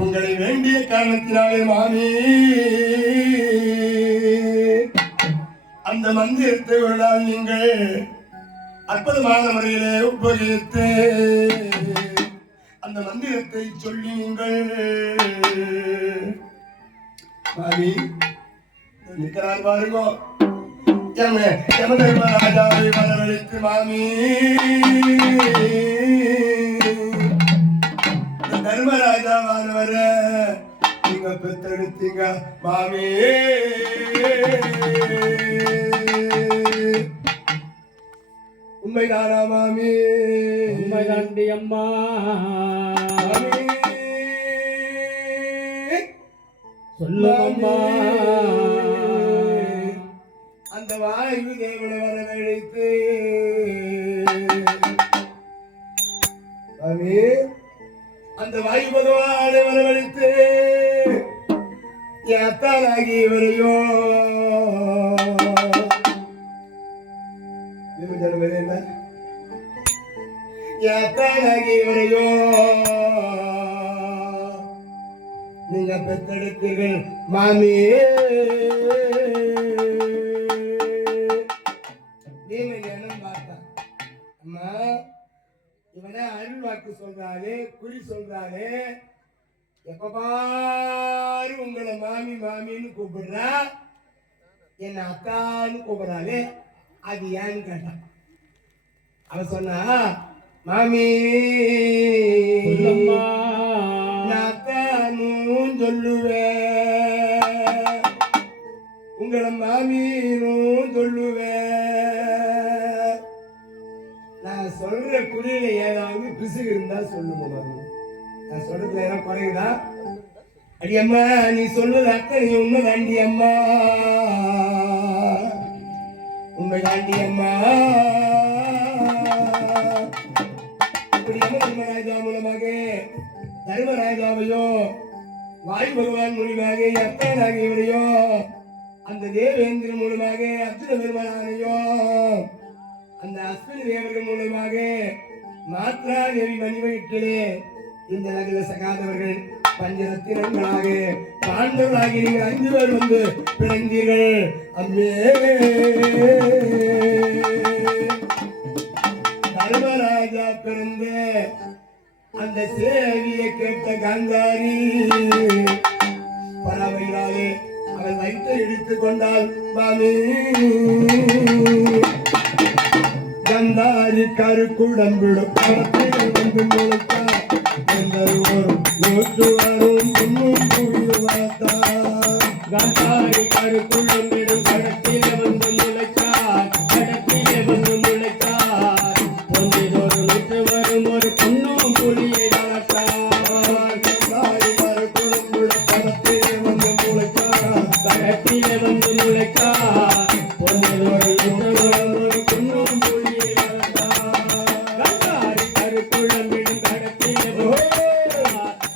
உங்களை வேண்டிய காரணத்தினாலே மாமி அந்த மந்திரத்தை ஒரு நாள் நீங்கள் அற்புதமான முறையிலே உபயோகித்து அந்த மந்திரத்தை சொல்லி நீங்கள் மாமி நிற்கிறார் பாருங்க யமதர்மராஜாவை வரவழைத்து மாமி தர்மராஜாவானவர நீங்க பெற்றெடுத்தீங்க மாமி உண்மைதானா மாமி? உண்மைதாண்டி அம்மா. சொல்லுமா அந்த வாயு தேவனை வரவழைத்து மாமி அந்த வாயு பகவானை வரவழைத்து என் அத்தானாகி இவரையோ என்ன என் அத்தானாகி இவரையோ நீங்க பெற்றெடுத்தீர்கள் மாமி. அம்மா இவனே அருள் வாக்கு சொல்றாரு, குறி சொல்றாரு, எப்ப பாரு உங்களை மாமி மாமின்னு கூப்பிடுறா, என்ன அத்தான்னு கூப்பிடுறாரு, அது ஏன்னு கேட்டான். அவன் சொன்னா மாமி நான் அத்தானும் சொல்லுவேன், உங்களை மாமியும் சொல்லுவேன். நான் சொல்ற குறியில ஏதாவது பிசுகு இருந்தா சொல்லுங்க. நான் சொல்றதுல ஏதாவது குறையுதா? அடி அம்மா நீ சொல்றது அத்தனை உண்மை தாண்டி அம்மா, உண்மை தாண்டி அம்மா. இப்படி தர்மராஜா மூலமாக தர்மராஜாவையோ வாயு பகவான் மூலமாக அத்தானாகியவரையோ அந்த தேவேந்திரன் மூலமாக அர்ஜுன பெருமானையோ அந்த அஸ்வினி தேவர்கள் மூலமாக மாத்ரா தேவி மணிவயிற்றிலே இந்த நகர சகாதவர்கள் பஞ்சரத்தினங்களாக பாண்டவர்களாகி நீங்கள் 5 பேர் வந்து பிறந்தீர்கள். அம்மே தர்மராஜா பிறந்த அந்த சேவியை கேட்ட காந்தாரி பறவைகளாலே அவள் வயிற்றை இடித்துக் கொண்டாள் மாமி. கந்தாரி கருக்குடம்பிடும் படத்தில் வந்து முழுத்தா எந்தோரும் 100 வரும் இன்னும் புரியுவாத்தா. கந்தாரி கருக்குடம்பிடும் படத்தில் வந்து முளைத்தார், படத்தில் வந்து முளைத்தார், ஒன்றிதொரு 100 வரும் ஒரு பொண்ணும் புலியை வளர்த்தார். கந்தாரி கருக்குடம்பிடும் படத்தில் வந்து முளைத்தார், படத்தில் வந்து முளைத்தார், ஒன்றிதொரு 100 வரும் ஒரு பொண்ணும் புலியை வளர்த்தார். கந்தாரி கருக்குடம்பிடும் கடத்தில்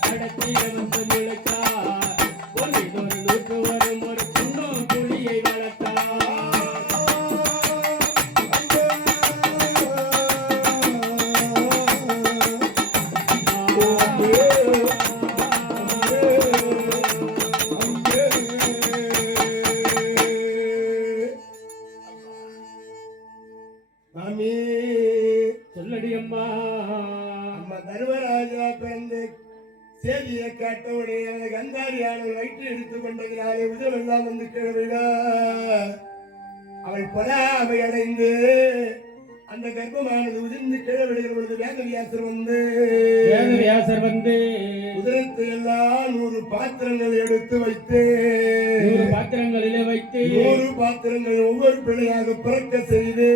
கடத்தில் வந்து முளைத்தார், ஒன்றிதொரு 100 வரும் ஒரு பொண்ணும் புலியை வளர்த்தார். மாமி சொல்லடி அம்மா. அம்மா தர்மராஜா பிறந்து சேதியை காட்டவுடைய கந்தாரியான வயிற்று எடுத்துக் கொண்டதினாலே உதவெல்லாம் வந்து கிழவிட அவள் பொறாமை அடைந்து அந்த கர்ப்பமானது உதிர்ந்து கிழவிடுகிற பொழுது வேதவியாசர் வந்து உதிரத்தை எல்லாம் 100 பாத்திரங்கள் எடுத்து வைத்து 100 பாத்திரங்களிலே வைத்து 100 பாத்திரங்கள் ஒவ்வொரு பிள்ளையாக பிறக்க செய்து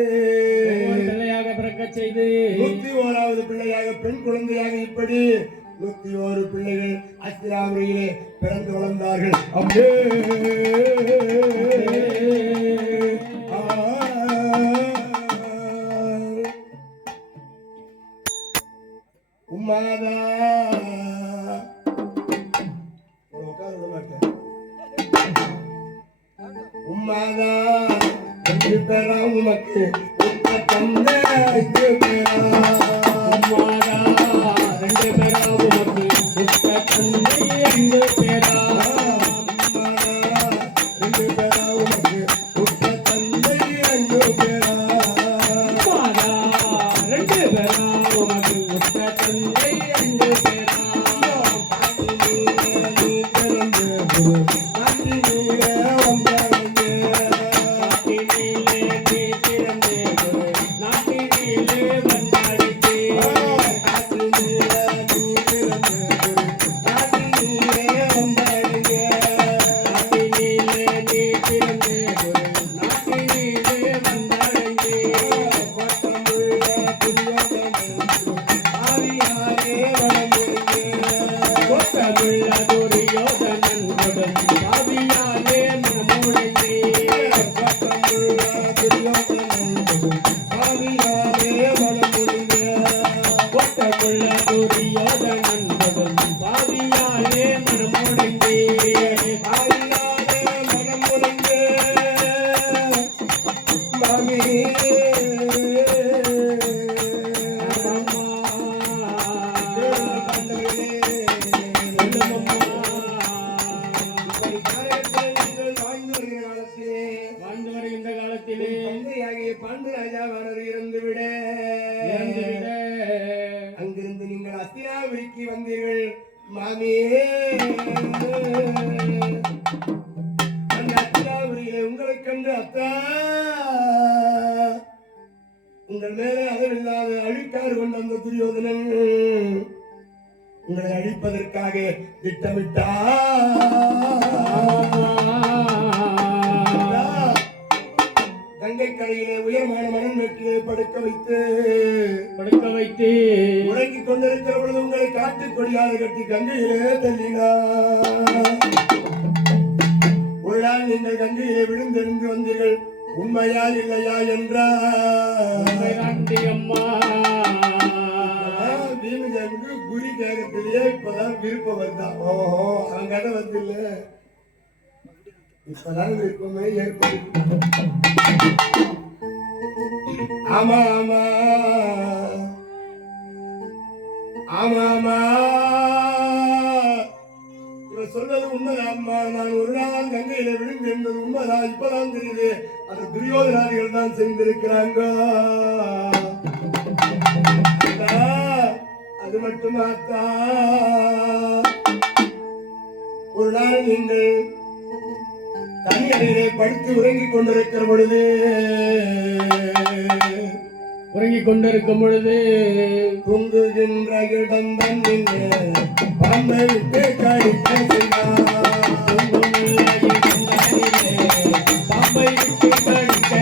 101வது பிள்ளையாக பெண் குழந்தையாக இப்படி 101 பிள்ளைகள் அஸ்திராபுரியிலே பிறந்து வளர்ந்தார்கள். அம்மே உம்மாதா உம்மாதா 2 பேரா உமக்கு உத்த தந்தை 2 பேரா உம்மாதா 2 பேரா கொட்டமுள்ள துரியோதனன் கொடும் பாவியாலே மனமுடைந்தே கொட்டமுள்ள துரியோதனன் கொடும் பாவியாலே மனமுடைந்தே வாழ்ந்து வருகின்ற காலத்திலே பாண்டு ராஜாவானவர் இறந்துவிட இறந்துவிட அங்கிருந்து நீங்கள் அஸ்தினாபுரிக்கு வந்தீர்கள் மாமியே. அந்த அஸ்தினாபுரியிலே உங்களை கண்டு அத்தா உங்கள் மேலே அளவில்லாத அழுக்காறு கொண்ட அந்த துரியோதனன் உங்களை அழிப்பதற்காக கங்கை கரையிலே உயர்மான மணல் மேட்டிலே படுக்க வைத்து உறங்கிக் கொண்டிருக்கிற பொழுது உங்களை காட்டுக் கொடியாக கட்டி கங்கையிலே தள்ளினார். ஒரு நாள் நீங்கள் கங்கையிலே விழுந்தெறிந்து வந்தீர்கள். உண்மையால் இல்லையா என்றார். அம்மா பீமஜனுக்கு குறி கேட்கறதுலயே இப்பதான் விருப்பம் வந்தான். ஓஹோ அவன் கதை வந்து இல்ல இப்பதான் விருப்பமே ஏற்படுது. ஆமா ஆமா ஆமா ஆமா இவன் சொல்றது உண்மைதான் அம்மா. நான் ஒரு நாள் கங்கையில விழுந்து என்பது உண்மைதான். இப்பதான் தெரியுது அது துரியோதனாதிகள் தான் செய்திருக்கிறாங்க. அது மட்டுமாத்தா ஒரு நாள் நீங்கள் தனி அறையிலே படுத்து உறங்கிக் கொண்டிருக்கும் பொழுது தூங்குகின்ற இடம் தன்னில் பாம்பை விட்டு கடிக்க பாம்பை விட்டு கடிக்க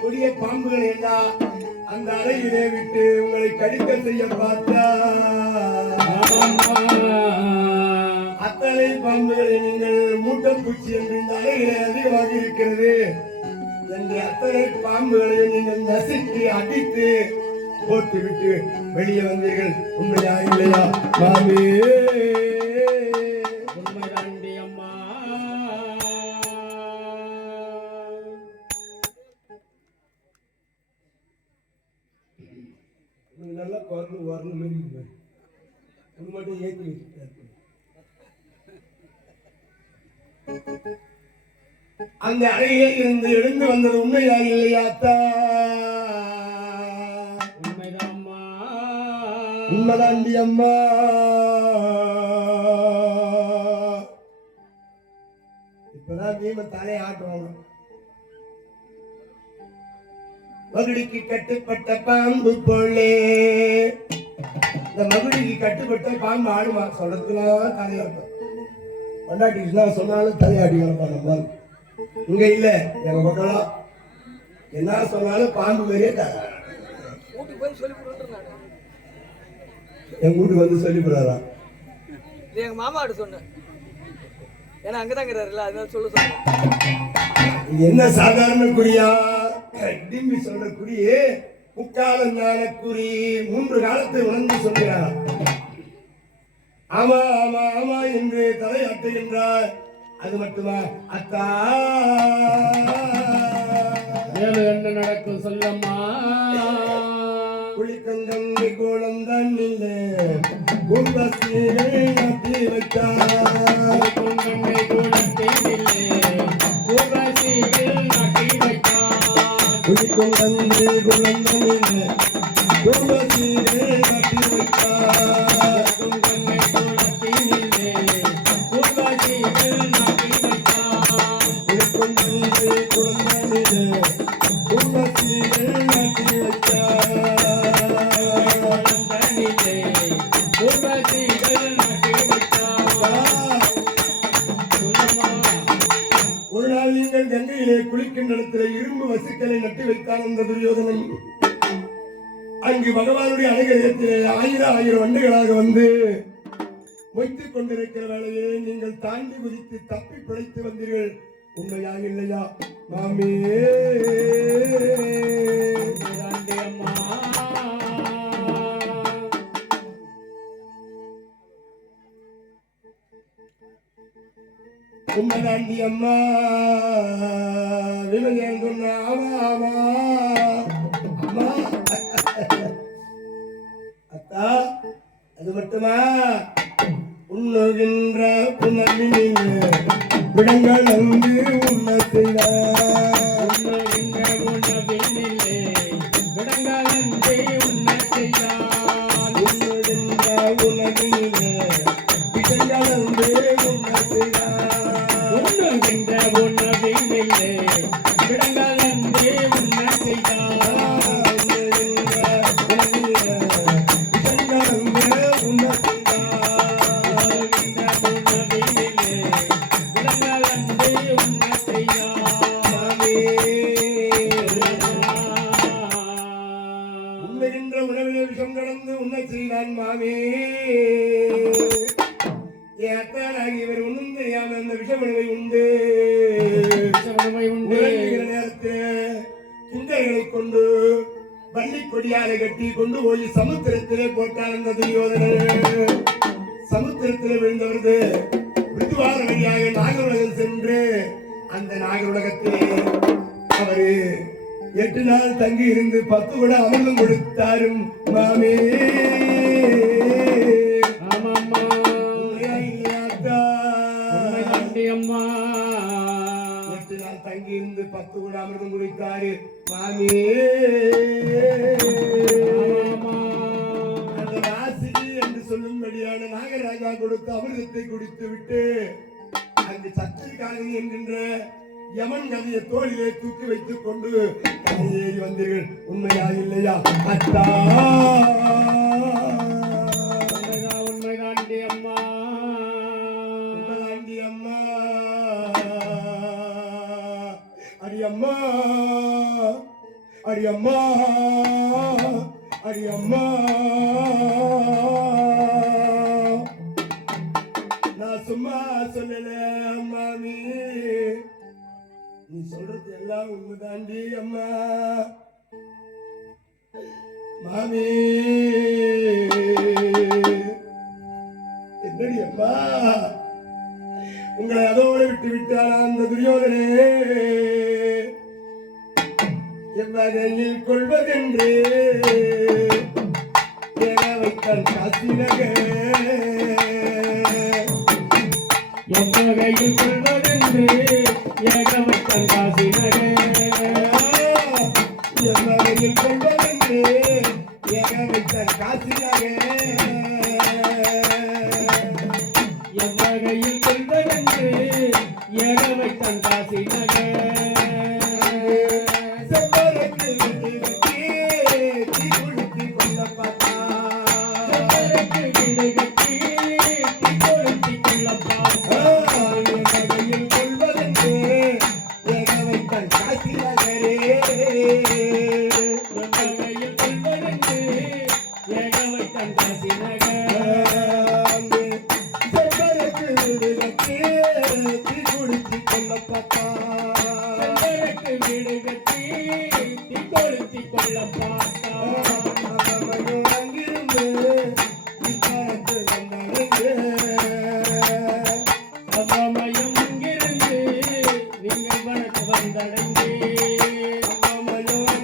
கொடிய பாம்புகள் எல்லாம் அந்த அறையிலே விட்டு உங்களை கடிக்க செய்ய பார்த்தா அத்தனை பாம்புகளை நீங்கள் மூட்டைப்பூச்சி என்று இந்த அறையிலே அதிகமாக இருக்கிறது என்று அத்தனை பாம்புகளை நீங்கள் நசுக்கி அடித்து போட்டுவிட்டு வெளியே வந்தீர்கள். உண்மையா இல்லையா மாமே? சொன்ன மாதிரி இருக்கு. அது மட்டும் ஏற்றி வச்சுட்டாரு. அந்த அறையில் இருந்து எழுந்து வந்தது உண்மையா இல்லையாத்தா? உண்மைதாம்மா. உண்மைதாண்டி அம்மா. இப்பதான் பீம தலையை ஆட்டுவாங்க. மகுடிக்கு கட்டுப்பட்ட பாம்பு போலே. இந்த மகுடிக்கு கட்டுப்பட்ட பாம்பு ஆடுமா? சொல்றதுலாம் தலையாட்டம். கொண்டாட்டினா சொன்னாலும் தலையாடி நம்ம இங்க இல்ல. எங்க பக்கம் என்ன சொன்னாலும் பாம்பு மாதிரியே என் வீட்டுக்கு வந்து சொல்லிவிடுறாரா? எங்க மாமாட்ட சொன்னேன். ஏன்னா அங்கதாங்கிறாருல்ல, அதனால சொல்ல சொன்னேன். என்ன சாதாரண குறியா? டிம்பி சொல்ற குறியே முக்காலம் ஞான குறி. 3 காலத்தை உணர்ந்து சொல்கிறார். ஆமா ஆமா ஆமா என்று தலையாட்டுகின்றார். அது மட்டுமா அத்தா? ஏழு என்ன நடக்கும் சொல்லம்மா. குளிக்கங்கை கோலம் தண்ணில் கும்பசீரை நட்டி வைத்தார். கங்கை கூடத்திலே கும்பசீரை நட்டி வைத்தார். குளிக்கங்கை கோலம் தண்ணில் கும்பசீரை நட்டி வைத்தார். கங்கை கூடத்திலே கும்பசீரை நட்டி வைத்தார். குளிக்கங்கை கோலம் தண்ணில் கும்பசீரை நட்டி வைத்தார். ஒரு நாள் நீங்கள் கங்கையிலே குளிக்கின்ற இடத்திலே இரும்பு வசுக்களை நட்டு வைத்தான் அந்த துரியோதனன். அங்கு பகவானுடைய அழகத்திலே 1000 வண்டுகளாக வந்து மொய்த்துக் கொண்டிருக்கிற வேளையே நீங்கள் தாண்டி குதித்து தப்பி பிழைத்து வந்தீர்கள். உண்மையா இல்லையா மாமே? அம்மா. உண்மைதாண்டி அம்மா. விமஞ்சன் சொன்ன ஆமா ஆமா அம்மா. அத்தா அது மட்டுமா? உண்ணுகின்ற புனவினில் விடங்கள் அங்கு உண்ண செய்தார். உண்ணுகின்ற உணவினிலே விடங்களன்றே உண்ண செய்தார். உண்ணுகின்ற உணவினிலே விடங்கள் அங்கு உண்ண செய்தார். உண்ணுகின்ற உணவினிலே விடங்களன்றே உண்ண செய்தார். உண்ணுகின்ற உணவினிலே விடங்கள் அங்கு உண்ண செய்தார். உண்ணுகின்ற உணவிலே விஷம் கடந்து உண்ண செய்தான் மாமே. என் அத்தானாகி இவர் ஒன்றும் தெரியாம அந்த விஷ உணவை உண்டு. உறங்குகிற நேரத்தில் கிண்டல்களை கொண்டு வள்ளி கொடியாலை கட்டி கொண்டு போய் சமுத்திரத்திலே போட்டார் அந்த துரியோதனன். சமுத்திரத்திலே விழுந்தவரது விருதுவார வழியாக நாகருலகம் சென்று அந்த நாகருலகத்திலே அவரு 8 நாள் தங்கி இருந்து 10 கூட அமிர்தம் கொடுத்தாரும் மாமே. ஆமாம்மா. உண்மையா இல்லையாத்தா? அம்மா. 8 நாள் தங்கி இருந்து 10 கூட அமிர்தம் குடித்தாரு மாமே. அந்த ராசி என்று சொல்லும்படியான நாகராஜா கொடுத்த அமிர்தத்தை குடித்து விட்டு அங்கு சத்திரிகாரன் என்கின்ற யமன் கதையை தோளிலே தூக்கி வைத்துக் கொண்டு கதையேறி வந்தீர்கள். உண்மையா இல்லையா அத்தா? உண்மைதாண்டி அம்மா. உண்மைதாண்டி அம்மா. அடி அம்மா அடி அம்மா அடி அம்மா. நான் சும்மா சொல்லல மாமி. நீ சொல்றது எல்லாம் உண்மைதாண்டி அம்மா. மாமி என்னடி அம்மா உங்களை அதோடு விட்டு விட்டாரா அந்த துரியோதனே? எவ்வகையில் கொள்வதென்று வைத்தான் காசி நகர் எவ்வகையில் சொல்வதென்று ஏகவைத்தான் காசி நகர் எவ்வகையில் சொல்வதென்று ஏகவைத்தான் காசி நகர் எவ்வகையில் சொல்வதென்று ஏகவைத்தான் காசி நகர் செவ்வரத்து தீ குளித்து கொள்ள பார்த்தா வீடு கட்டி தீ கொளுத்தி கொள்ளப்பா எவ்வகையில் சொல்வதென்று ஏகவைத்தான் காசி நகரே எவ்வகையில் சொல்வதென்று ஏகவைத்தான் காசி நகர் செல்வருக்கு வீடு கட்டி தீ கொளுத்தி கொள்ள பார்த்தா அவ்வாமையும் இங்கிருந்து நீங்கள் வனத்து வந்தடைந்தே அவ்வாமையும்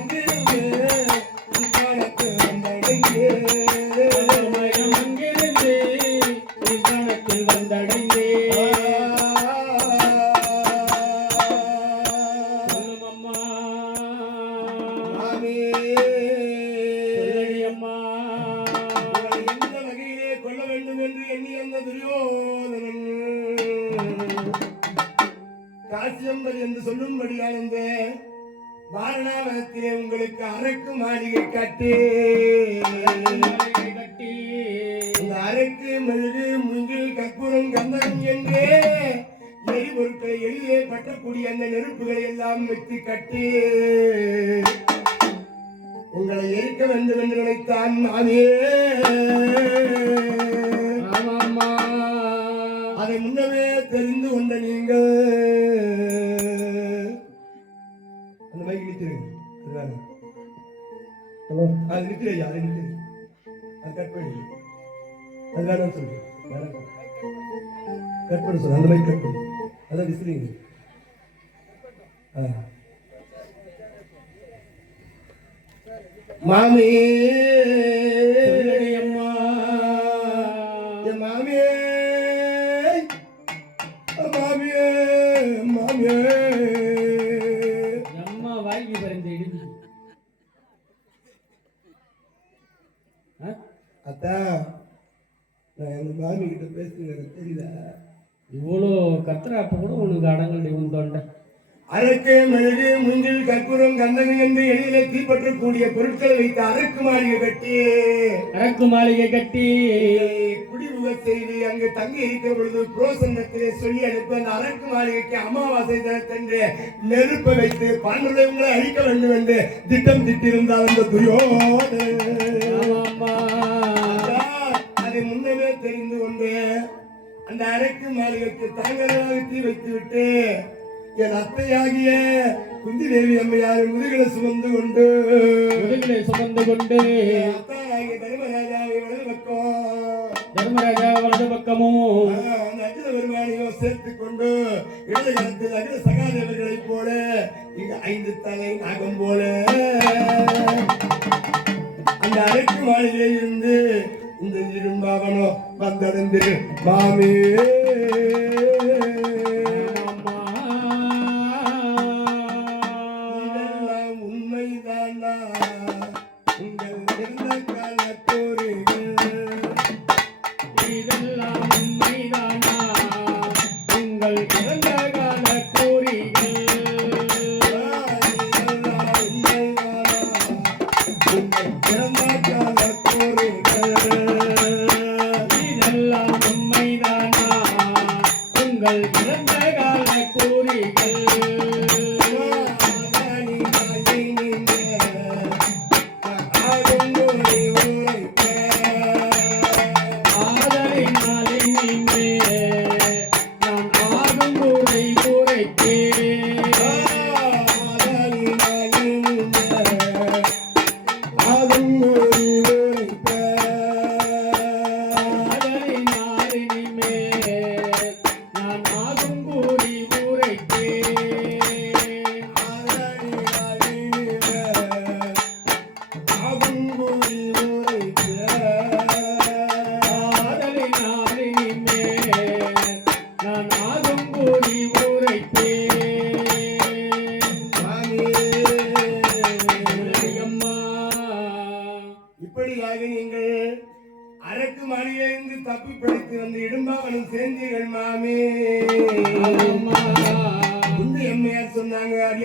இங்கிருந்து இவ்வனத்தில் வந்தடைந்தே சொல்லும் அம்மா சொல்லடி அம்மா எந்த வகையிலே கொள்ள வேண்டும் என்று எண்ணி அந்த துரியோதனன் காசியம்பர் என்று சொல்லும்படியான இந்த வாரணாவனத்திலே உங்களுக்கு அரக்கு மாளிகை கட்டி மாளிகை கட்டி இந்த அரக்கு மெழுகு முங்கில் கற்பூரம் கந்தகம் என்றே எரிபொருட்களை எளிதிலே பற்றக்கூடிய அந்த நெருப்புகளை எல்லாம் வைத்து கட்டி உங்களை எரிக்க வேண்டும் என்று நினைத்தான் நானே. ஆமாம்மா அதை முன்னமே தெரிந்து கொண்ட நீங்கள் அந்த மைக் நிறுத்திடுங்க. அதுதானே. ஹலோ அது நிறுத்திடு, அதை நிறுத்திடு, அது கட் பண்ணி அது வேணாம் சொல்லு, கட் பண்ண சொல்லு, அந்த மைக் கட் பண்ணு, அதான் விசிறிங்க. மாமி சொல்லடி அம்மா என் மாமியே மாமியே மாமியே அம்மா வாங்கி பிறந்த இடிஞ்சு அத்தா நான் எங்க மாமி கிட்ட பேசுங்க தெரியல. இவ்வளோ கத்துறாப்ப கூட உனக்கு அடங்கல் உன் தொண்டை அரக்கு மெழுகு மூங்கில் கற்பூரம் கந்தகம் என்று எளிதிலே தீப்பற்றக்கூடிய பொருட்களை வைத்து அரக்கு மாளிகை கட்டி அரக்கு மாளிகை கட்டி குடிமுக செய்து அங்கு தங்கி இருக்கிற பொழுது புரோசன்னத்திலே சொல்லி அனுப்ப அந்த அரக்கு மாளிகைக்கு அமாவாசை தினத்தன்று நெருப்பை வைத்து பாண்டவங்களை அழிக்க வேண்டும் என்று திட்டம் திட்டிருந்தால் அந்த துரியோதனன் அதை முன்னமே தெரிந்து கொண்டு அந்த அரக்கு மாளிகைக்கு தாங்களாக தீ வைத்து விட்டு என் அத்தையாகிய குந்தி தேவி அம்மையார் முதுகலை சுமந்து கொண்டு அத்தையாகிய தர்மராஜாவை வலது பக்கம் தர்மராஜா வலது பக்கமும் அந்த அகில பெருமானையோ சேர்த்துக் கொண்டு இடது காலத்தில் அகில சகாதேவர்களைப் போல இங்கு 5 தலை நாகம் போல அந்த அரைக்கு மாளிகையிலே இருந்து இந்த இரும்பாவனோ வந்தடைந்து மாமே இப்படியாக நீங்கள் அரக்கு மாளிகையிலிருந்து தப்பி பிடித்து வந்து இடும்பாவனம் சேர்ந்தீர்கள் மாமே. ஆமா. உண்டு எம்மையார் சொன்னாங்க. அது